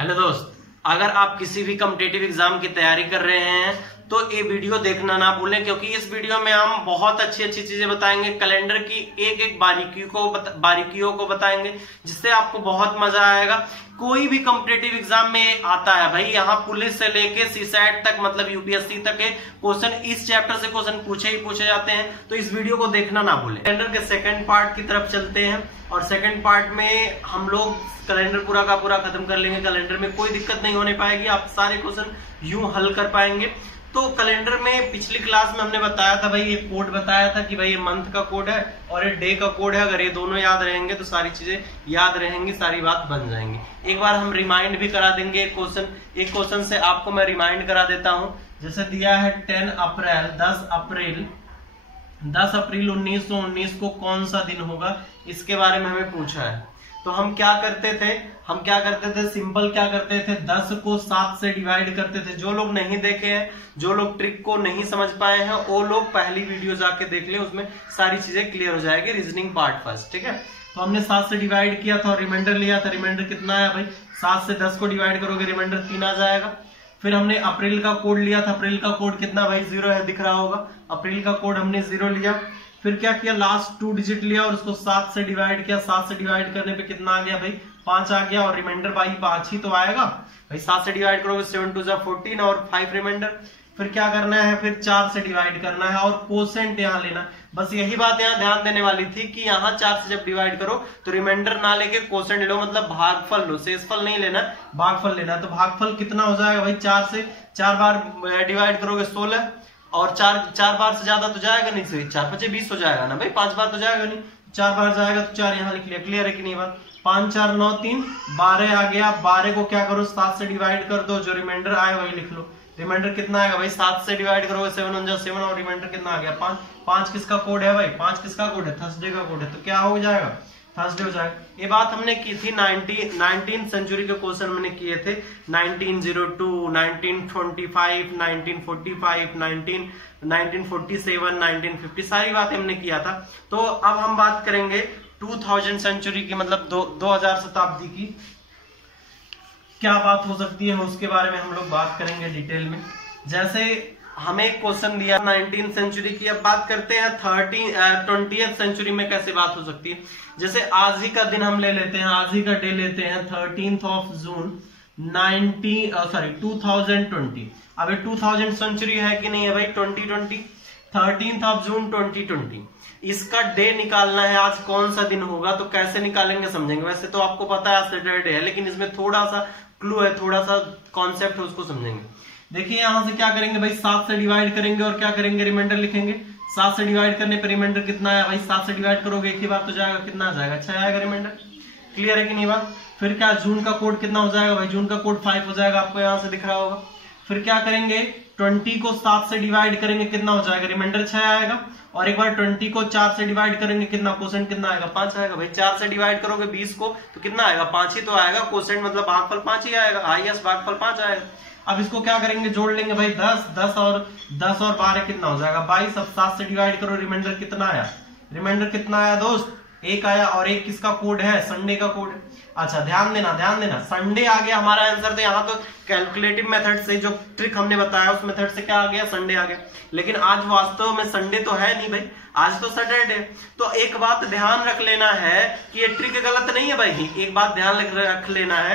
Hello दोस्त, अगर आप किसी भी कॉम्पिटिटिव एग्जाम की तैयारी कर रहे हैं तो ये वीडियो देखना ना भूलें, क्योंकि इस वीडियो में हम बहुत अच्छी अच्छी चीजें बताएंगे। कैलेंडर की एक एक बारीकियों को बताएंगे, जिससे आपको बहुत मजा आएगा। कोई भी कॉम्पिटिटिव एग्जाम में आता है भाई, यहाँ पुलिस से लेके सीसैट तक, मतलब यूपीएससी तक के क्वेश्चन इस चैप्टर से क्वेश्चन पूछे जाते हैं। तो इस वीडियो को देखना ना भूलें। कैलेंडर के सेकंड पार्ट की तरफ चलते हैं और सेकंड पार्ट में हम लोग कैलेंडर पूरा का पूरा खत्म कर लेंगे। कैलेंडर में कोई दिक्कत नहीं होने पाएगी, आप सारे क्वेश्चन यूं हल कर पाएंगे। तो कैलेंडर में पिछली क्लास में हमने बताया था भाई, ये कोड बताया था कि भाई ये मंथ का कोड है और ये डे का कोड है। अगर ये दोनों याद रहेंगे तो सारी चीजें याद रहेंगी, सारी बात बन जाएंगी। एक बार हम रिमाइंड भी करा देंगे। एक क्वेश्चन से आपको मैं रिमाइंड करा देता हूं। जैसे दिया है 10 अप्रैल 1919 को कौन सा दिन होगा, इसके बारे में हमें पूछा है। तो हम क्या करते थे, सिंपल क्या करते थे, 10 को 7 से डिवाइड करते थे। जो लोग नहीं देखे हैं, जो लोग ट्रिक को नहीं समझ पाए हैं, वो लोग पहली वीडियो जाके देख ले, उसमें सारी चीजें क्लियर हो जाएगी। रीजनिंग पार्ट फर्स्ट, ठीक है। तो हमने 7 से डिवाइड किया था और रिमाइंडर लिया था। रिमाइंडर कितना आया भाई, 7 से 10 को डिवाइड करोगे रिमाइंडर 3 आ जाएगा। फिर हमने अप्रैल का कोड लिया था। अप्रैल का कोड कितना भाई, 0 है, दिख रहा होगा। अप्रैल का कोड हमने 0 लिया। फिर क्या किया, लास्ट 2 डिजिट लिया और उसको 7 से डिवाइड किया। 7 से डिवाइड करने पे कितना आ गया भाई, 5 आ गया। और रिमाइंडर भाई 5 ही तो आएगा भाई। 7 से डिवाइड करोगे 7 2 14 और 5 रिमाइंडर। फिर क्या करना है, फिर 4 से डिवाइड करना है और कोसेंट यहाँ लेना। बस यही बात यहाँ ध्यान देने वाली थी कि यहाँ 4 से जब डिवाइड करो तो रिमाइंडर ना लेके कोसेंट लो, मतलब भागफल लो, शेषफल नहीं लेना, भागफल लेना। तो भागफल कितना हो जाएगा भाई, 4 से 4 बार डिवाइड करोगे 16 और 4 बार से ज्यादा तो जाएगा नहीं, सही 4 5 20 हो जाएगा ना भाई। 5 बार तो जाएगा नहीं, 4 बार जाएगा तो 4 यहाँ लिख लिया। क्लियर है कि नहीं बात। 5 4 9 3 12 आ गया। 12 को क्या करो, 7 से डिवाइड कर दो, जो रिमाइंडर आए वही लिख लो। रिमाइंडर कितना आएगा भाई, 7 से डिवाइड करोगे 7 1 7 और रिमाइंडर कितना आ गया 5। 5 किसका कोड है भाई, 5 किसका कोड है, थर्सडे का कोड है। तो क्या हो जाएगा, थर्सडे हो जाएगा। ये बात हमने की थी 19th सेंचुरी के क्वेश्चन मैंने किए थे। 1902, 1925, 1945, 1947, 1950, सारी बातें हमने किया था। तो अब हम बात करेंगे 2000 सेंचुरी की, मतलब 2000 शताब्दी की क्या बात हो सकती है, उसके बारे में हम लोग बात करेंगे डिटेल में। जैसे हमें क्वेश्चन दिया 19th सेंचुरी की, अब बात करते हैं 20th सेंचुरी में कैसे बात हो सकती है। जैसे आज ही का दिन हम ले लेते हैं, आज ही का डे लेते हैं 13 जून 2020। अब 2000 सेंचुरी है कि नहीं है भाई, 2020, 13 जून 2020। इसका डे निकालना है, आज कौन सा दिन होगा। तो कैसे निकालेंगे समझेंगे। वैसे तो आपको पता है सैटरडे है, लेकिन इसमें थोड़ा सा क्लू है, थोड़ा सा कॉन्सेप्ट है, उसको समझेंगे। देखिए यहां से क्या करेंगे भाई, 7 से डिवाइड करेंगे और क्या करेंगे, रिमाइंडर लिखेंगे। 7 से डिवाइड करने पर रिमाइंडर कितना है भाई, 7 से डिवाइड करोगे एक ही बार तो जाएगा, कितना आ जाएगा, 6 आएगा रिमाइंडर। क्लियर है कि नहीं बात। फिर क्या, जून का कोड कितना हो जाएगा भाई, जून का कोड 5 हो जाएगा, आपको यहाँ से दिख रहा होगा। फिर क्या करेंगे, 20 को 7 से डिवाइड करेंगे, कितना हो जाएगा, रिमाइंडर 6 आएगा। और एक बार 20 को 4 से डिवाइड करेंगे, कितना कोसेंट कितना आएगा, 5 आएगा भाई। 4 से डिवाइड करोगे 20 को तो कितना आएगा, 5 ही तो आएगा। कोसेंट मतलब भागफल 5 ही आएगा, हाईएस्ट भागफल 5 आएगा। अब इसको क्या करेंगे, जोड़ लेंगे भाई, 10 और 12 कितना हो जाएगा 22। अब 7 से डिवाइड करो, रिमाइंडर कितना आया, रिमाइंडर कितना आया दोस्त, 1 आया। और 1 किसका कोड है, संडे का कोड है। अच्छा ध्यान देना, संडे आ गया हमारा आंसर। तो यहाँ तो कैलकुलेटिव मेथड से जो ट्रिक हमने बताया उस मेथड से क्या आ गया, संडे आ गया। लेकिन आज वास्तव में संडे तो है नहीं भाई, आज तो सैटरडे। तो एक बात ध्यान रख लेना है कि ये ट्रिक गलत नहीं है भाई। एक बात ध्यान रख लेना है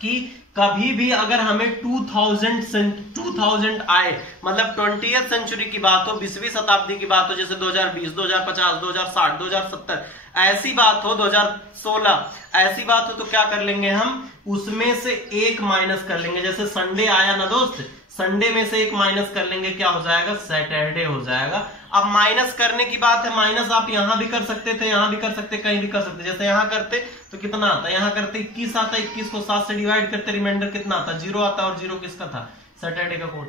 कि कभी भी अगर हमें 2000 आए, मतलब 20th सेंचुरी की बात हो, 20वीं शताब्दी की बात हो, जैसे 2020, 2050, 2060, 2070 ऐसी बात हो, 2016 ऐसी बात हो, तो क्या कर लेंगे हम, उसमें से 1 माइनस कर लेंगे। जैसे संडे आया ना दोस्त, संडे में से 1 माइनस कर लेंगे, क्या हो जाएगा, सैटरडे हो जाएगा। अब माइनस करने की बात है, माइनस आप यहां भी कर सकते थे, यहां भी कर सकते, कहीं भी कर सकते। जैसे यहां करते तो कितना आता, यहां करते 21 आता, 21 को 7 से डिवाइड करते, रिमाइंडर कितना आता, 0 आता। और 0 किसका था, सैटरडे का कोड।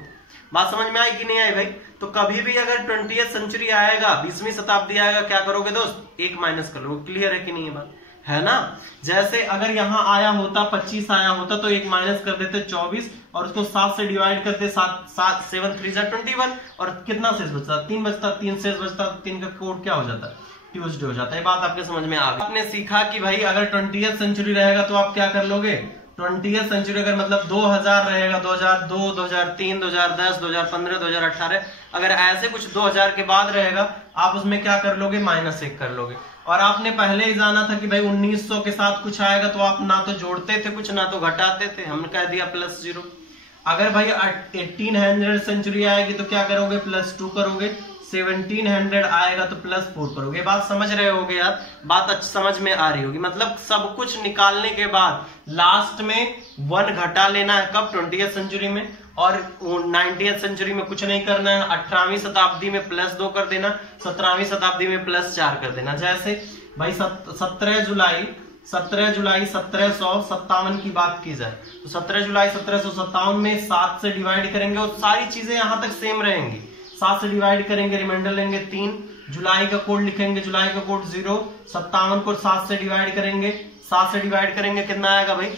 बात समझ में आई कि नहीं आई भाई। तो कभी भी अगर 20th सेंचुरी आएगा, 20वीं शताब्दी आएगा, क्या करोगे दोस्त, 1 माइनस कर लो। क्लियर है कि नहीं ये बात, है ना। जैसे अगर यहाँ आया होता 25 आया होता तो 1 माइनस कर देते 24 और उसको 7 से डिवाइड करते, 7 7 3 21 और कितना शेष बचता, 3 बचता, 3 शेष बचता, 3 का कोड क्या हो जाता, ट्यूसडे हो जाता है। बात आपके समझ में आ गई। आपने सीखा कि भाई अगर 20th सेंचुरी रहेगा तो आप क्या कर लोगे, 20th सेंचुरी अगर मतलब 2000 रहेगा, 2002, 2003, 2010, 2015, 2018, अगर ऐसे कुछ 2000 के बाद रहेगा, आप उसमें क्या कर लोगे, -1 कर लोगे। और आपने पहले ही जाना था कि भाई 1900 के साथ कुछ आएगा तो आप ना तो जोड़ते थे कुछ, ना तो घटाते थे, हमने कह दिया +0। अगर भाई 1800 सेंचुरी आएगी तो क्या करोगे, +2 करोगे। 1700 आएगा तो +4 करोगे। बात समझ रहे होगे यार, बात अच्छी समझ में आ रही होगी। मतलब सब कुछ निकालने के बाद लास्ट में 1 घटा लेना है, कब, 20th सेंचुरी में, और 19th सेंचुरी में कुछ नहीं करना है। 18वीं शताब्दी में +2 कर देना, 17वीं शताब्दी में +4 कर देना। जैसे भाई 17 जुलाई 1757 की बात की जाए तो 17 जुलाई 1757 में 7 से डिवाइड करेंगे और सारी चीजें यहां तक सेम रहेंगी। 7 से डिवाइड करेंगे, रिमाइंडर लेंगे 3, जुलाई का कोड लिखेंगे, जुलाई का कोड 0, 57 को 7 से डिवाइड करेंगे, 7 से डिवाइड करेंगे कितना आएगा भाई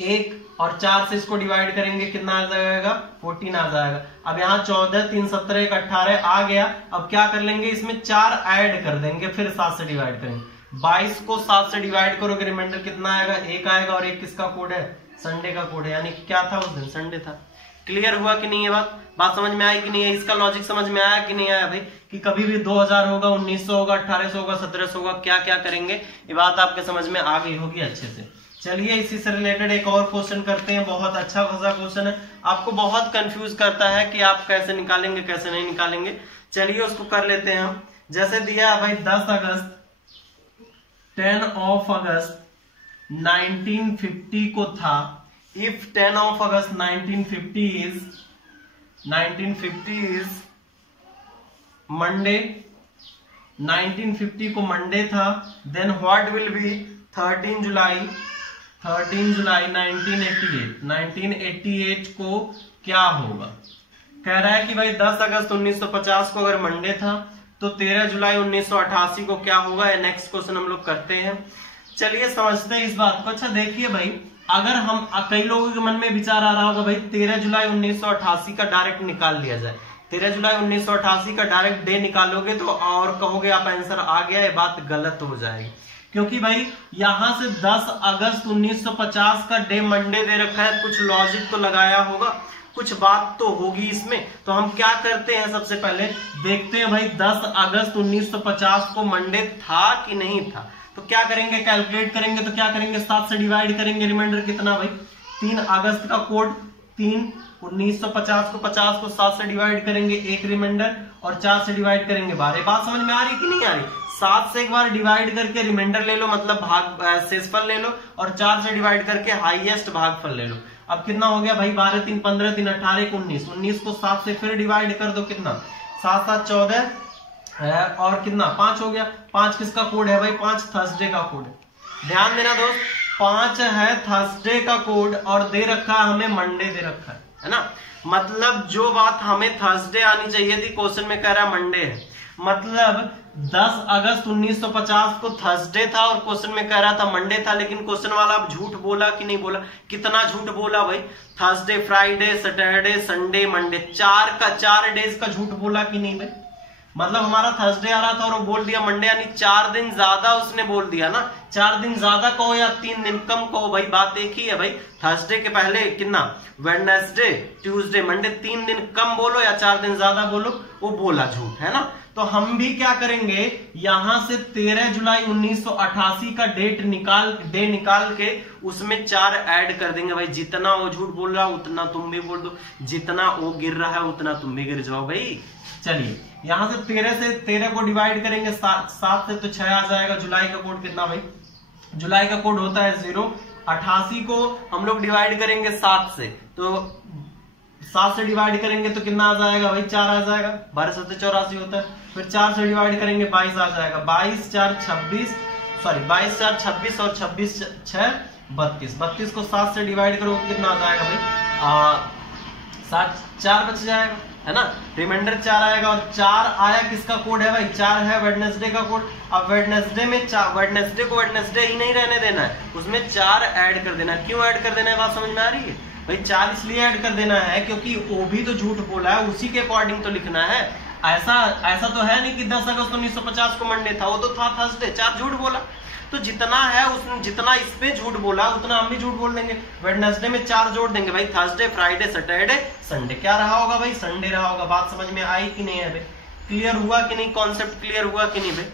1, और 4 से इसको डिवाइड करेंगे कितना आ जाएगा 14 आ जाएगा। अब यहाँ 14, 3, 17, 1, 18 आ गया। अब क्या कर लेंगे, इसमें 4 ऐड कर देंगे, फिर 7 से डिवाइड करेंगे। 22 को 7 से डिवाइड करोगे, रिमाइंडर कितना आएगा 1 आएगा, और 1 किसका कोड है, संडे का कोड है, यानी क्या था उस दिन, संडे था। क्लियर हुआ कि नहीं, ये बात समझ में आई कि नहीं है, इसका लॉजिक समझ में आया कि नहीं आया भाई, कि कभी भी 2000 होगा, 1900 होगा, 1800 होगा, 1700 होगा, क्या क्या करेंगे, ये बात आपके समझ में आ गई होगी अच्छे से। चलिए इसी से रिलेटेड एक और क्वेश्चन करते हैं, बहुत अच्छा खासा क्वेश्चन है, आपको बहुत कंफ्यूज करता है कि आप कैसे निकालेंगे कैसे नहीं निकालेंगे। चलिए उसको कर लेते हैं हम। जैसे दिया है भाई 10 अगस्त 10 of August 1950 को था, if 10 of August 1950 is Monday, 1950 को मंडे था, then what will be 13 जुलाई 1988 को क्या होगा। कह रहा है कि भाई 10 अगस्त 1950 को अगर मंडे था तो 13 जुलाई 1988 को क्या होगा। नेक्स्ट क्वेश्चन हम लोग करते हैं। चलिए समझते हैं इस बात को। अच्छा देखिए भाई, अगर हम कई लोगों के मन में विचार आ रहा होगा भाई 13 जुलाई 1988 का डायरेक्ट निकाल लिया जाए, 13 जुलाई 1988 का डायरेक्ट डे निकालोगे तो और कहोगे आप आंसर आ गया, ये बात गलत हो जाएगी। क्योंकि भाई यहां से 10 अगस्त 1950 का डे मंडे दे रखा है, कुछ लॉजिक तो लगाया होगा, कुछ बात तो होगी इसमें। तो हम क्या करते हैं, सबसे पहले देखते हैं भाई 10 अगस्त 1950 को मंडे था कि नहीं था। तो क्या करेंगे, कैलकुलेट करेंगे, तो क्या करेंगे 7 से डिवाइड करेंगे, रिमाइंडर कितना भाई 3, अगस्त का कोड 3, 1950 को 50 को 7 से डिवाइड करेंगे 1 रिमाइंडर, और 4 से डिवाइड करेंगे 12। बात समझ में आ रही कि नहीं आ रही। 7 से एक बार डिवाइड करके रिमाइंडर ले लो, मतलब भाग शेषफल ले लो, और 4 से डिवाइड करके हाईएस्ट भागफल ले लो। अब कितना हो गया भाई 12, 3, 15, 3, 18, 19, 19 को 7 से फिर डिवाइड कर दो, कितना 7, 7, 14 है, और कितना 5 हो गया। 5 किसका कोड है भाई, 5 थर्सडे का कोड है। ध्यान देना दोस्त, 5 है थर्सडे का कोड और दे रखा है हमें मंडे दे रखा है ना। मतलब जो बात हमें थर्सडे आनी चाहिए थी, क्वेश्चन में कह रहा है मंडे है। मतलब 10 अगस्त 1950 को थर्सडे था और क्वेश्चन में कह रहा था मंडे था, लेकिन क्वेश्चन वाला अब झूठ बोला कि नहीं बोला, कितना झूठ बोला भाई। Thursday, Friday, Saturday, Sunday, Monday, 4 days का झूठ बोला कि नहीं भाई। मतलब हमारा थर्सडे आ रहा था और वो बोल दिया मंडे, यानी 4 दिन ज्यादा उसने बोल दिया ना। 4 दिन ज्यादा कहो या 3 दिन कम कहो भाई, बात एक ही है भाई। थर्सडे के पहले कितना, वेडनेसडे, ट्यूसडे, मंडे, 3 दिन कम बोलो या 4 दिन ज्यादा बोलो, वो बोला झूठ है ना। तो हम भी क्या करेंगे, यहां से 13 जुलाई 1988 का डे निकाल के उसमें 4 ऐड कर देंगे भाई। जितना वो झूठ बोल रहा है उतना तुम भी बोल दो, जितना वो गिर रहा है उतना तुम भी गिर जाओ भाई। चलिए यहां से 13 को डिवाइड करेंगे 7 से तो 6 आ जाएगा। जुलाई का कोड कितना भाई, जुलाई का कोड होता है 0। 88 को हम लोग डिवाइड करेंगे 7 से, तो 7 से डिवाइड करेंगे तो कितना आ जाएगा भाई 4 आ जाएगा। 12 7 84 होता है। फिर 4 से डिवाइड करेंगे 22 आ जाएगा। 22 4 26 और 26 6 32। 32 को 7 से डिवाइड करो कितना आ जाएगा भाई 7, 4 बच जाएगा है ना। रिमाइंडर 4 आएगा और 4 आया किसका कोड है भाई, 4 है वेडनेसडे का कोड। अब वेडनेसडे में वेडनेसडे को वेडनेसडे ही नहीं रहने देना है, उसमें 4 ऐड कर देना है। क्यों ऐड कर देना है, बात समझ में आ रही है भाई। 4 इसलिए ऐड कर देना है क्योंकि वो भी तो झूठ बोला है, उसी के अकॉर्डिंग तो लिखना है। ऐसा तो है नहीं कि 10 अगस्त 1950 को मंडे था, वो तो था थर्सडे, 4 झूठ बोला। तो जितना है उसने जितना इस पे झूठ बोला उतना हम भी झूठ बोल देंगे। वेडनेसडे में 4 जोड़ देंगे भाई, थर्सडे, फ्राइडे, सैटरडे, संडे। क्या रहा होगा भाई? संडे रहा होगा। बात समझ में आई कि नहीं है भाई? क्लियर हुआ कि नहीं? कॉन्सेप्ट क्लियर हुआ कि नहीं भाई?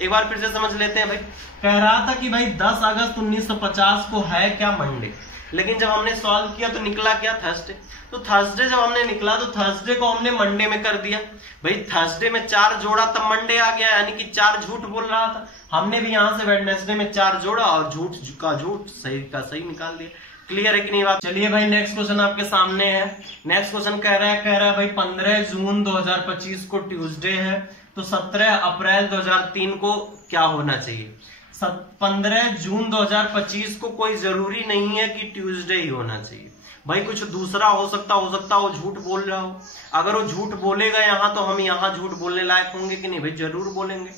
एक बार फिर से समझ लेते हैं भाई। कह रहा था कि भाई 10 अगस्त 1950 को है क्या? मंडे। लेकिन जब हमने सॉल्व किया तो निकला क्या? थर्सडे। तो थर्सडे जब हमने निकला तो थर्सडे को हमने मंडे में कर दिया भाई। थर्सडे में 4 जोड़ा तब मंडे आ गया, यानी कि 4 झूठ बोल रहा था। हमने भी यहां से वेडनेसडे में 4 जोड़ा और झूठ का झूठ, सही का सही निकाल दिया। क्लियर है कि नहीं बात? चलिए भाई नेक्स्ट क्वेश्चन आपके सामने है। नेक्स्ट क्वेश्चन कह रहा है भाई 15 जून 2025 को ट्यूसडे है, तो 17 अप्रैल 2003 को क्या होना चाहिए? 15 जून 2025 को कोई जरूरी नहीं है कि ट्यूसडे ही होना चाहिए भाई, कुछ दूसरा हो सकता वो झूठ बोल रहा हो। अगर वो झूठ बोलेगा यहाँ तो हम यहाँ झूठ बोलने लायक होंगे कि नहीं भाई? जरूर बोलेंगे।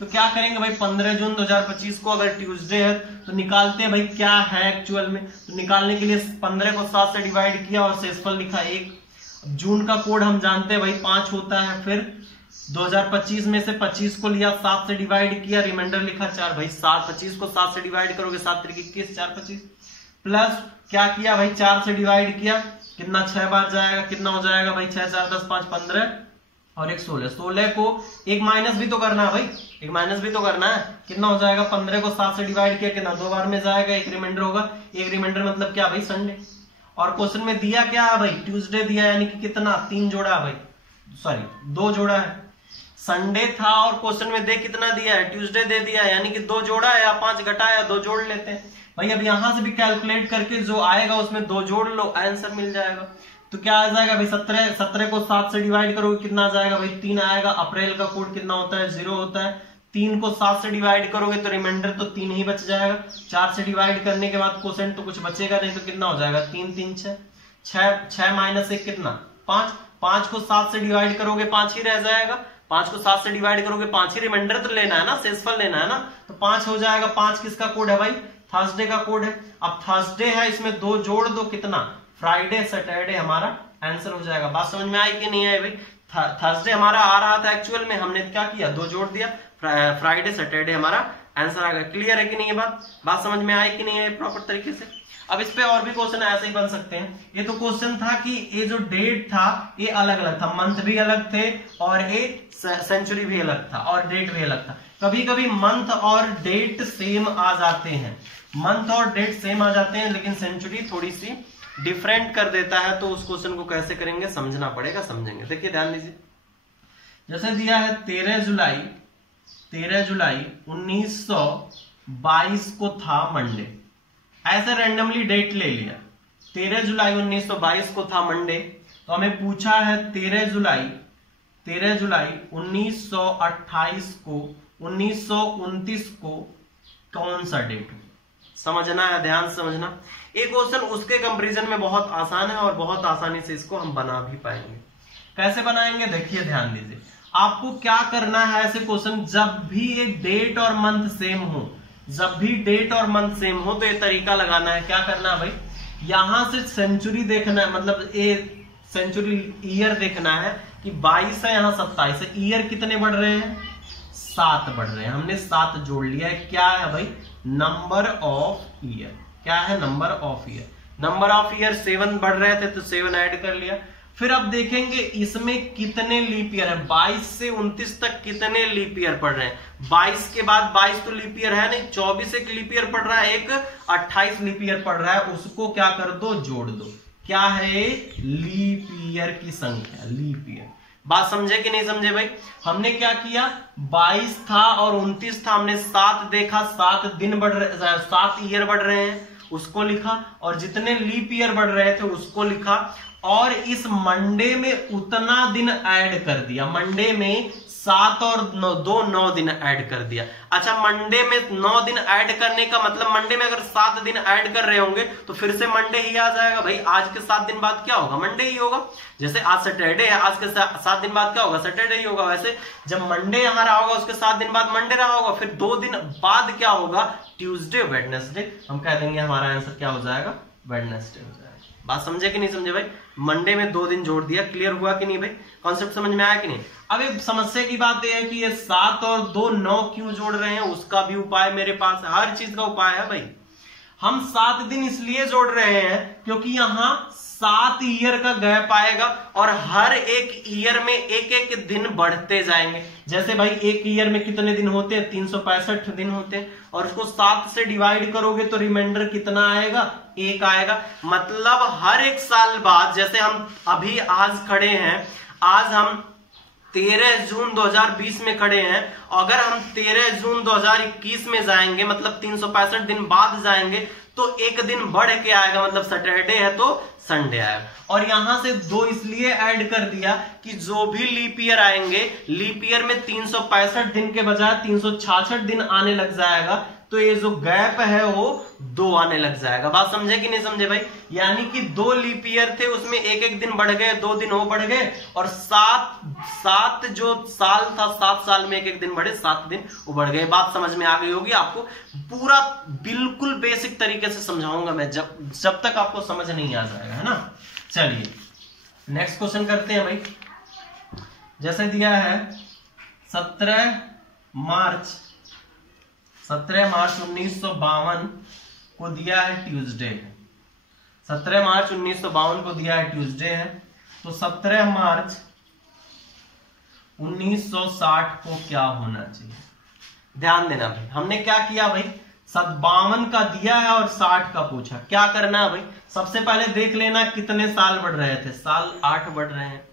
तो क्या करेंगे भाई? 15 जून 2025 को अगर ट्यूसडे है तो निकालते हैं भाई क्या है एक्चुअल में। तो निकालने के लिए 15 को 7 से डिवाइड किया और शेषफल लिखा 1। जून का कोड हम जानते हैं भाई 5 होता है। फिर 2025 में से 25 को लिया, 7 से डिवाइड किया, रिमाइंडर लिखा 4 भाई। 25 को 7 से डिवाइड करोगे 7 3 21, 4 25 प्लस क्या किया भाई? 4 से डिवाइड किया, कितना 6 बार जाएगा, कितना हो जाएगा भाई? 6 4 10 5 15 और 1 16। 16 को एक माइनस भी तो करना है भाई, एक माइनस भी तो करना है। कितना हो जाएगा? 15 को 7 से डिवाइड किया, कितना 2 बार में जाएगा, एक रिमाइंडर होगा। एक रिमाइंडर मतलब क्या भाई? संडे। और क्वेश्चन में दिया क्या है भाई? ट्यूसडे दिया, यानी कि कितना? 3 जोड़ा है भाई, सॉरी 2 जोड़ा है। संडे था और क्वेश्चन में दे कितना दिया है? ट्यूसडे दे दिया है, यानी कि 2 जोड़ा है, या 5 घटाया 2 जोड़ लेते हैं भाई। अब यहां से भी कैलकुलेट करके जो आएगा उसमें 2 जोड़ लो, आंसर मिल जाएगा। तो क्या आ जाएगा भाई? 17 को 7 से डिवाइड करोगे, कितना आ जाएगा भाई? 3 आएगा। अप्रैल का कोड कितना होता है? 0 होता है। 3 को 7 से डिवाइड करोगे तो रिमाइंडर तो 3 ही बच जाएगा। 4 से डिवाइड करने के बाद क्वोशेंट तो कुछ बचेगा नहीं, तो कितना हो जाएगा? 3 3 6 6 माइनस 1 कितना? 5। 5 को 7 से डिवाइड करोगे 5 ही रह जाएगा। 5 को 7 से डिवाइड करोगे 5 ही, रिमाइंडर तो लेना है ना, शेषफल लेना है ना। तो 5 हो जाएगा। 5 किसका कोड है भाई? थर्सडे का कोड है। अब थर्सडे है, इसमें 2 जोड़ दो, कितना? फ्राइडे सैटरडे हमारा आंसर हो जाएगा। बात समझ में आई कि नहीं आई भाई? थर्सडे हमारा आ रहा था एक्चुअल में, हमने क्या किया? 2 जोड़ दिया, फ्राइडे सैटरडे हमारा आंसर आ गया। क्लियर है कि नहीं ये बात समझ में आई कि नहीं है प्रॉपर तरीके से? अब इस पे और भी क्वेश्चन ऐसे ही बन सकते हैं। ये तो क्वेश्चन था कि ये जो डेट था ये अलग अलग था, मंथ भी अलग थे और ये सेंचुरी भी अलग था और डेट भी अलग था। कभी कभी मंथ और डेट सेम आ जाते हैं, मंथ और डेट सेम आ जाते हैं, लेकिन सेंचुरी थोड़ी सी डिफरेंट कर देता है। तो उस क्वेश्चन को कैसे करेंगे समझना पड़ेगा, समझेंगे। देखिए ध्यान दीजिए, जैसे दिया है 13 जुलाई 1922 को था मंडे, ऐसे रैंडमली डेट ले लिया। 13 जुलाई 1922 को था मंडे, तो हमें पूछा है 13 जुलाई 1928 को 1929 को कौन सा डेट? समझना है, ध्यान से समझना। एक क्वेश्चन उसके कंपैरिजन में बहुत आसान है और बहुत आसानी से इसको हम बना भी पाएंगे। कैसे बनाएंगे देखिए, ध्यान दीजिए। आपको क्या करना है, ऐसे क्वेश्चन जब भी एक डेट और मंथ सेम हो, जब भी डेट और मंथ सेम हो तो ये तरीका लगाना है। क्या करना है भाई? यहां से सेंचुरी देखना है, मतलब ये सेंचुरी ईयर देखना है कि 22 है, यहां 27 है। ईयर कितने बढ़ रहे हैं? 7 बढ़ रहे हैं। हमने 7 जोड़ लिया है। क्या है भाई? Number of year. क्या है? Number of year. Number of year 7 बढ़ रहे थे तो 7 ऐड कर लिया। फिर अब देखेंगे इसमें कितने लीप ईयर है। 22 से 29 तक कितने लीप ईयर पड़ रहे हैं? 22 के बाद 22 तो लीप ईयर है नहीं, 24 एक लीप ईयर पड़ रहा है, एक 28 लीप ईयर पड़ रहा है। उसको क्या कर दो? जोड़ दो। क्या है? लीप ईयर की संख्या, लीप ईयर। बात समझे कि नहीं समझे भाई? हमने क्या किया? 22 था और 29 था, हमने 7 देखा, 7 दिन बढ़ रहे, 7 ईयर बढ़ रहे हैं, उसको लिखा। और जितने लीप ईयर बढ़ रहे थे उसको लिखा। और इस मंडे में उतना दिन ऐड कर दिया। मंडे में 7 और 9 दिन ऐड कर दिया। अच्छा, मंडे में 9 दिन ऐड करने का मतलब मंडे में अगर 7 दिन ऐड कर रहे होंगे तो फिर से मंडे ही आ जाएगा भाई। आज के 7 दिन बाद क्या होगा? मंडे ही होगा। जैसे आज सैटरडे है, आज के 7 दिन बाद क्या होगा? सैटरडे ही होगा। वैसे जब मंडे यहां रहा होगा उसके 7 दिन बाद मंडे रहा होगा, फिर 2 दिन बाद क्या होगा? Tuesday, Wednesday. हम कह देंगे हमारा आंसर क्या हो जाएगा? वेडनेसडे हो जाएगा। बात समझे कि नहीं समझे भाई? मंडे में 2 दिन जोड़ दिया, क्लियर हुआ कि नहीं भाई? कॉन्सेप्ट समझ में आया कि नहीं? अब एक समस्या की बात यह है कि ये 7 और 2 9 क्यों जोड़ रहे हैं, उसका भी उपाय मेरे पास है, हर चीज का उपाय है भाई। हम 7 दिन इसलिए जोड़ रहे हैं क्योंककि यहां 7 ईयर का गैप आएगा और हर एक ईयर में एक एक दिन बढ़ते जाएंगे। जैसे भाई एक ईयर में कितने दिन होते हैं? 365 दिन होते हैं, और उसको 7 से डिवाइड करोगे तो रिमाइंडर कितना आएगा? 1 आएगा। मतलब हर एक साल बाद, जैसे हम अभी आज खड़े हैं, आज हम 13 जून 2020 में खड़े हैं, अगर हम 13 जून 2021 में जाएंगे, मतलब 365 दिन बाद जाएंगे, तो एक दिन बढ़ के आएगा, मतलब सैटरडे है तो संडे आएगा। और यहां से 2 इसलिए ऐड कर दिया कि जो भी लीप ईयर आएंगे, लीप ईयर में 365 दिन के बजाय 366 दिन आने लग जाएगा, तो ये जो गैप है वो 2 आने लग जाएगा। बात समझे कि नहीं समझे भाई? यानी कि 2 लीप ईयर थे, उसमें एक एक दिन बढ़ गए, 2 दिन वो बढ़ गए, और 7 जो साल था, 7 साल में एक एक दिन बढ़े, 7 दिन वो बढ़ गए। बात समझ में आ गई होगी आपको? पूरा बिल्कुल बेसिक तरीके से समझाऊंगा मैं, जब तक आपको समझ नहीं आ जाएगा, है ना। चलिए नेक्स्ट क्वेश्चन करते हैं भाई। जैसे दिया है 17 मार्च 1952 को दिया है ट्यूसडे। 17 मार्च 1952 को दिया है ट्यूसडे है, तो 17 मार्च 1960 को क्या होना चाहिए? ध्यान देना भाई, हमने क्या किया भाई? 52 का दिया है और 60 का पूछा। क्या करना है भाई? सबसे पहले देख लेना कितने साल बढ़ रहे थे। साल 8 बढ़ रहे हैं।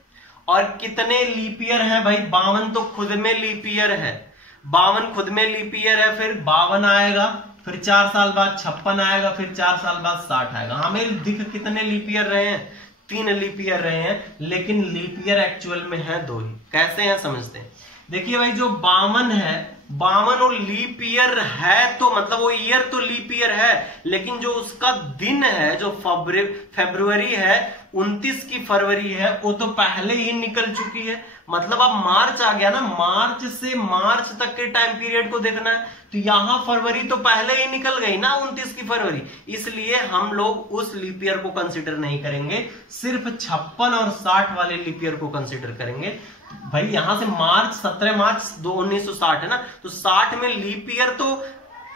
और कितने लीप ईयर है भाई? 52 तो खुद में लीप ईयर है, 52 खुद में लीप ईयर है, फिर 52 आएगा, फिर 4 साल बाद 56 आएगा, फिर 4 साल बाद 60 आएगा। हमें दिख कितने लीप ईयर रहे हैं? 3 लीप ईयर रहे हैं, लेकिन लीप ईयर एक्चुअल में है 2 ही। कैसे हैं समझते हैं। देखिए भाई, जो 52 है, 52 और लीप ईयर है, तो मतलब वो ईयर तो लीप ईयर है, लेकिन जो उसका दिन है, जो फरवरी है, 29 की फरवरी है, वो तो पहले ही निकल चुकी है। मतलब अब मार्च आ गया ना, मार्च से मार्च तक के टाइम पीरियड को देखना है, तो यहां फरवरी तो पहले ही निकल गई ना, 29 की फरवरी। इसलिए हम लोग उस लीप ईयर को कंसीडर नहीं करेंगे, सिर्फ 56 और 60 वाले लीप ईयर को कंसीडर करेंगे भाई। यहां से मार्च 17 मार्च 1960 है ना, तो 60 में लीप ईयर तो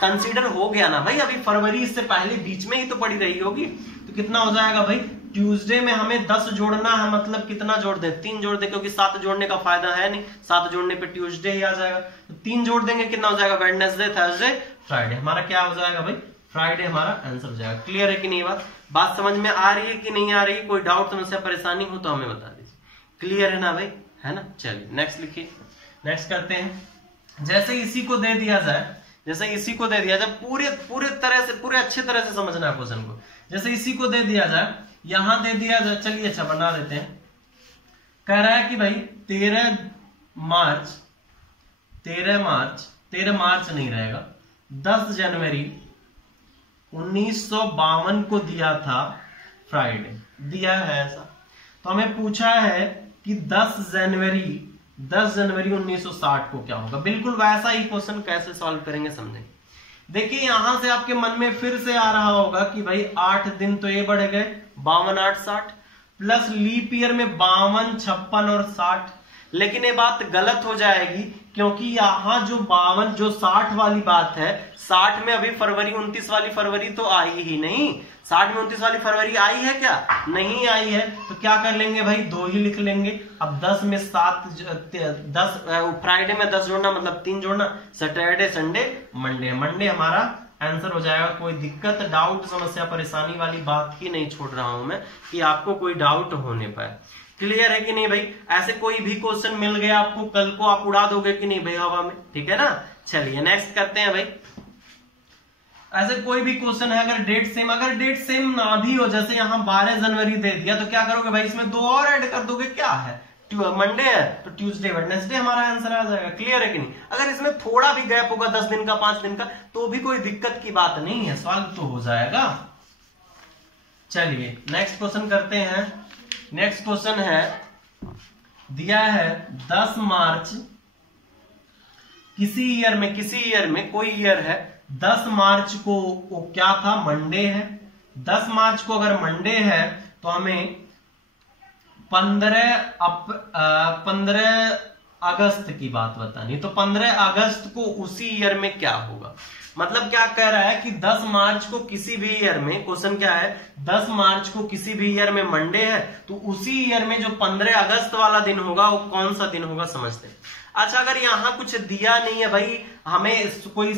कंसीडर हो गया ना भाई। अभी फरवरी इससे पहले बीच में ही तो पड़ी रही होगी, तो कितना हो जाएगा भाई? ट्यूसडे में हमें 10 जोड़ना है, मतलब कितना जोड़ दें? 3 जोड़ दें, क्योंकि 7 जोड़ने का फायदा है नहीं, 7 जोड़ने पे ट्यूसडे ही आ जाएगा, तो 3 जोड़ देंगे, कितना हो जाएगा? Wednesday, Thursday, Friday. हमारा क्या हो जाएगा भाई? फ्राइडे हमारा आंसर हो जाएगा। क्लियर है कि नहीं? बात समझ में आ रही है कि नहीं आ रही? कोई डाउट, समस्या, परेशानी हो तो हमें बता दीजिए। क्लियर है ना भाई? है ना। चलिए नेक्स्ट लिखिए, नेक्स्ट करते हैं। जैसे इसी को दे दिया जाए, पूरे तरह से, पूरे अच्छे तरह से समझना है क्वेश्चन को। जैसे इसी को दे दिया जाए, यहां दे दिया जाए, चलिए अच्छा बना देते हैं। कह रहा है कि भाई 13 मार्च नहीं रहेगा, 10 जनवरी 1952 को दिया था फ्राइडे, दिया है ऐसा। तो हमें पूछा है कि 10 जनवरी 1960 को क्या होगा। बिल्कुल वैसा ही क्वेश्चन कैसे सॉल्व करेंगे समझेंगे। देखिए यहां से आपके मन में फिर से आ रहा होगा कि भाई 8 दिन तो ये बढ़ गए, 52 8 60, प्लस लीप ईयर में 52 56 और 60। लेकिन ये बात गलत हो जाएगी, क्योंकि यहां जो 52 जो 60 वाली बात है, 60 में अभी फरवरी 29 वाली फरवरी तो आई ही नहीं। 60 में 29 वाली फरवरी आई है क्या? नहीं आई है। तो क्या कर लेंगे भाई? 2 ही लिख लेंगे। अब 10 में 7 10 फ्राइडे में 10 जोड़ना, मतलब 3 जोड़ना, सैटरडे संडे मंडे हमारा आंसर हो जाएगा। कोई दिक्कत, डाउट, समस्या, परेशानी वाली बात ही नहीं छोड़ रहा हूं मैं कि आपको कोई डाउट होने पाए। क्लियर है कि नहीं भाई? ऐसे कोई भी क्वेश्चन मिल गया आपको, कल को आप उड़ा दोगे कि नहीं भाई हवा में? ठीक है ना। चलिए नेक्स्ट करते हैं भाई। ऐसे कोई भी क्वेश्चन है, अगर डेट सेम ना भी हो, जैसे यहां 12 जनवरी दे दिया, तो क्या करोगे भाई? इसमें 2 और ऐड कर दोगे। क्या है? मंडे है तो ट्यूसडे वेडनेसडे हमारा आंसर आ जाएगा। क्लियर है कि नहीं? अगर इसमें थोड़ा भी गैप होगा 10 दिन का 5 दिन का, तो भी कोई दिक्कत की बात नहीं है, सॉल्व तो हो जाएगा। चलिए नेक्स्ट क्वेश्चन करते हैं। नेक्स्ट क्वेश्चन है, दिया है 10 मार्च, किसी ईयर में कोई ईयर है, 10 मार्च को वो क्या था? मंडे है, 10 मार्च को अगर मंडे है तो हमें 15 अगस्त की बात बतानी। तो 15 अगस्त को उसी ईयर में क्या होगा, मतलब क्या कह रहा है कि 10 मार्च को किसी भी ईयर में, क्वेश्चन क्या है, 10 मार्च को किसी भी ईयर में मंडे है तो उसी ईयर में जो 15 अगस्त वाला दिन होगा वो कौन सा दिन होगा समझते हैं। अच्छा, अगर यहां कुछ दिया नहीं है भाई, हमें कोई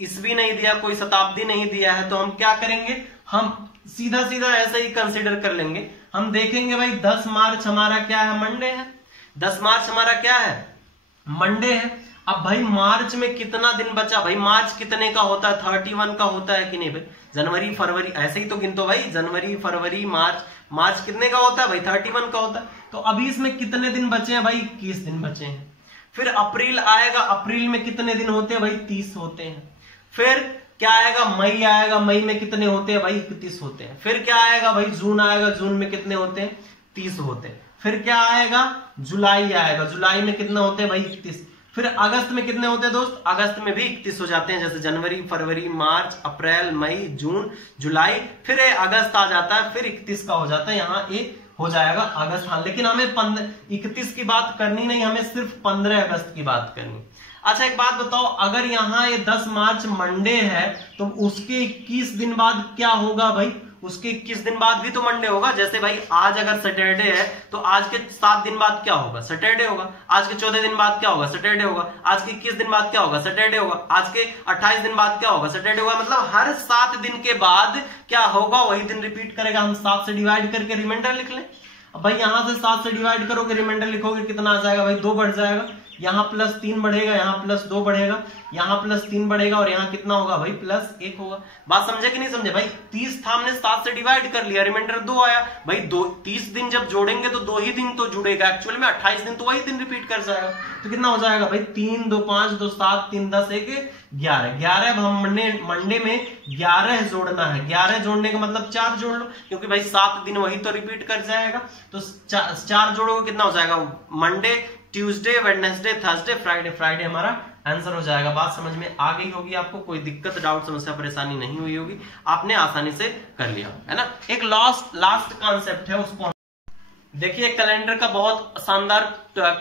ईस्वी नहीं दिया, कोई शताब्दी नहीं दिया है, तो हम क्या करेंगे, हम सीधा सीधा ऐसे ही कंसीडर कर लेंगे। हम देखेंगे भाई 10 मार्च हमारा क्या है, मंडे है। 10 मार्च हमारा क्या है, मंडे है। अब भाई मार्च में कितना दिन बचा, भाई मार्च कितने का होता है, 31 का होता है कि नहीं भाई, जनवरी फरवरी ऐसे ही तो गिनतो भाई, जनवरी फरवरी मार्च, मार्च कितने का होता है भाई, 31 का होता है। तो अभी इसमें कितने दिन बचे हैं भाई, 21 दिन बचे हैं। फिर अप्रैल आएगा, अप्रैल में कितने दिन होते हैं भाई, 30 होते हैं। फिर क्या आएगा, मई आएगा, मई में कितने होते हैं भाई, 31 होते हैं। फिर क्या आएगा भाई, जून आएगा, जून में कितने होते हैं, 30 होते हैं। फिर क्या आएगा, जुलाई आएगा, जुलाई में कितने होते हैं भाई, 31। फिर अगस्त में कितने होते हैं दोस्त, अगस्त में भी 31 हो जाते हैं, जैसे जनवरी फरवरी मार्च अप्रैल मई जून जुलाई, फिर अगस्त आ जाता है, फिर 31 का हो जाता है, यहाँ ये हो जाएगा अगस्त। हाँ, लेकिन हमें 31 की बात करनी नहीं, हमें सिर्फ 15 अगस्त की बात करनी। अच्छा, एक बात बताओ, अगर यहाँ ये 10 मार्च मंडे है तो उसके 21 दिन बाद क्या होगा भाई, उसके 21 दिन बाद भी तो मंडे होगा। जैसे भाई आज अगर सैटरडे है तो आज के 7 दिन बाद क्या होगा, सैटरडे होगा। आज के 14 दिन बाद क्या होगा, सैटरडे होगा। आज के 21 दिन बाद क्या होगा, सैटरडे होगा। आज के 28 दिन बाद क्या होगा, सैटरडे होगा। मतलब हर 7 दिन के बाद क्या होगा, वही दिन रिपीट करेगा। हम 7 से डिवाइड करके रिमाइंडर लिख लें। अब भाई यहां से 7 से डिवाइड करोगे, रिमाइंडर लिखोगे, कितना आ जाएगा भाई, 2 बढ़ जाएगा। यहाँ +3 बढ़ेगा, यहाँ +2 बढ़ेगा, यहाँ +3 बढ़ेगा, और यहाँ कितना होगा भाई, +1 होगा। बात समझे कि नहीं समझे भाई, 30 था, हमने 7 से डिवाइड कर लिया, रिमाइंडर 2 आया भाई। 30 दिन जब जोड़ेंगे तो 2 ही दिन तो जुड़ेगा, एक्चुअल में 28 दिन तो वही दिन रिपीट कर जाएगा। तो कितना हो जाएगा भाई, 3 2 5 2 7 3 10 1 11। अब हम मंडे में 11 जोड़ना है। 11 जोड़ने का मतलब 4 जोड़ लो, क्योंकि भाई 7 दिन वही तो रिपीट कर जाएगा। तो 4 जोड़ोगे कितना हो जाएगा, Monday Tuesday Wednesday Thursday Friday. Friday हमारा आंसर हो जाएगा। बात समझ में आ गई होगी आपको, कोई दिक्कत डाउट समस्या परेशानी नहीं हुई होगी, आपने आसानी से कर लिया है ना। एक लास्ट कॉन्सेप्ट है, उसको देखिए। कैलेंडर का बहुत शानदार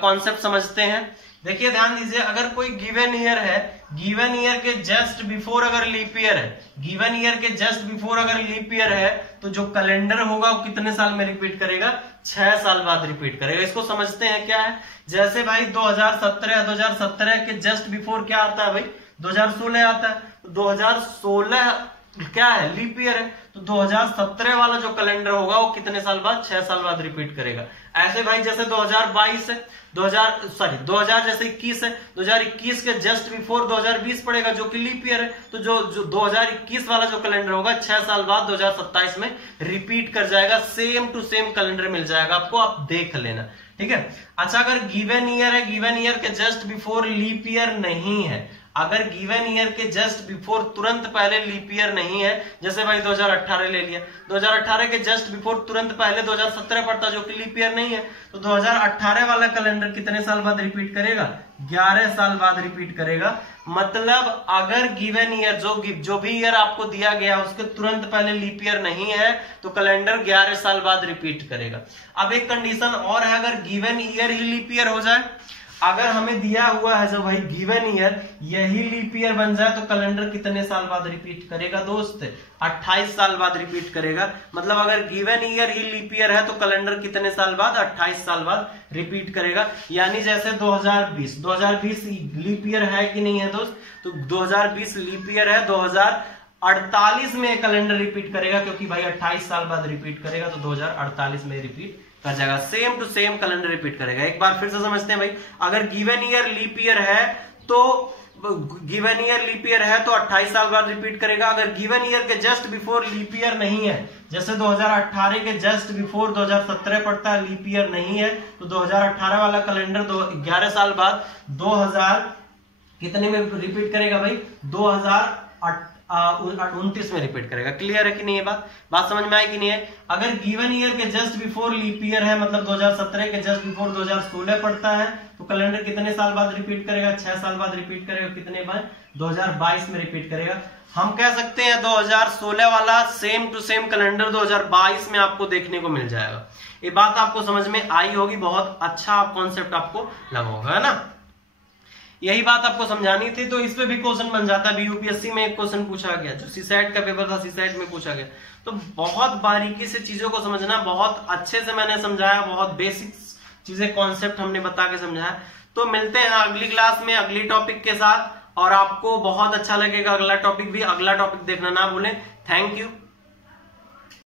कॉन्सेप्ट समझते हैं। देखिए ध्यान दीजिए, अगर कोई गिवन ईयर है, गिवन ईयर के जस्ट बिफोर अगर लीप ईयर है, गिवन ईयर के जस्ट बिफोर अगर लीप ईयर है, तो जो कैलेंडर होगा वो कितने साल में रिपीट करेगा, 6 साल बाद रिपीट करेगा। इसको समझते हैं क्या है। जैसे भाई 2017 के जस्ट बिफोर क्या आता है भाई, 2016 आता है। 2016 क्या है, लीप ईयर है, तो 2017 वाला जो कैलेंडर होगा वो कितने साल बाद, 6 साल बाद रिपीट करेगा। ऐसे भाई जैसे 2022 है, 2000 जैसे 21 है, 2021 के जस्ट बिफोर 2020 पड़ेगा जो कि लीप ईयर है। तो जो 2021 वाला जो कैलेंडर होगा 6 साल बाद 2027 में रिपीट कर जाएगा, सेम टू सेम कैलेंडर मिल जाएगा आपको, आप देख लेना, ठीक है। अच्छा, अगर गिवन ईयर है, गिवन ईयर के जस्ट बिफोर लीप ईयर नहीं है, अगर गिवन ईयर के जस्ट बिफोर तुरंत पहले लीप ईयर नहीं है, जैसे भाई 2018 ले लिया, 2018 के जस्ट बिफोर तुरंत पहले 2017 पड़ता जो कि लीप ईयर नहीं है, तो 2018 वाला कैलेंडर कितने साल बाद रिपीट करेगा, 11 साल बाद रिपीट करेगा। मतलब अगर गिवन ईयर जो भी ईयर आपको दिया गया उसके तुरंत पहले लीप ईयर नहीं है तो कैलेंडर 11 साल बाद रिपीट करेगा। अब एक कंडीशन और है, अगर गिवन ईयर ही लीप ईयर हो जाए, अगर हमें दिया हुआ है जो भाई गिवन ईयर यही लीप ईयर बन जाए, तो कैलेंडर कितने साल बाद रिपीट करेगा दोस्त, 28 साल बाद रिपीट करेगा। मतलब अगर गिवन ईयर ही लीप ईयर है तो कैलेंडर कितने साल बाद, 28 साल बाद रिपीट करेगा। यानी जैसे 2020 लीप ईयर है कि नहीं है दोस्त, तो 2020 लीप ईयर है, 2048 में कैलेंडर रिपीट करेगा, क्योंकि भाई 28 साल बाद रिपीट करेगा, तो 2048 में रिपीट कर जाएगा, same to same calendar repeat करेगा। एक बार फिर से समझते हैं भाई, अगर गिवन ईयर लीप ईयर है तो गिवन ईयर लीप ईयर है तो 28 साल बाद रिपीट करेगा। अगर गिवन ईयर के जस्ट बिफोर लीप ईयर नहीं है, जैसे 2018 के जस्ट बिफोर 2017 पड़ता है, लीप ईयर नहीं है, तो 2018 वाला कैलेंडर 11 साल बाद 2000 कितने में रिपीट करेगा भाई, 2029 में रिपीट करेगा। क्लियर है कि नहीं, ये बात समझ में आई कि नहीं है। अगर गिवन ईयर के जस्ट बिफोर लीप ईयर है, मतलब 2017 के जस्ट बिफोर 2016 पड़ता है, तो कैलेंडर कितने साल बाद रिपीट करेगा, 6 साल बाद रिपीट करेगा। कितने बार, 2022 में रिपीट करेगा। हम कह सकते हैं 2016 वाला सेम टू सेम कैलेंडर 2022 में आपको देखने को मिल जाएगा। ये बात आपको समझ में आई होगी, बहुत अच्छा कॉन्सेप्ट आपको लगा होगा, है ना। यही बात आपको समझानी थी। तो इस पे भी क्वेश्चन बन जाता है। यूपीएससी में एक क्वेश्चन पूछा गया, जो सीसैट का पेपर था, सीसैट में पूछा गया। तो बहुत बारीकी से चीजों को समझना, बहुत अच्छे से मैंने समझाया, बहुत बेसिक चीजें कॉन्सेप्ट हमने बता के समझाया। तो मिलते हैं अगली क्लास में अगली टॉपिक के साथ, और आपको बहुत अच्छा लगेगा अगला टॉपिक भी। अगला टॉपिक देखना ना भूलें। Thank you.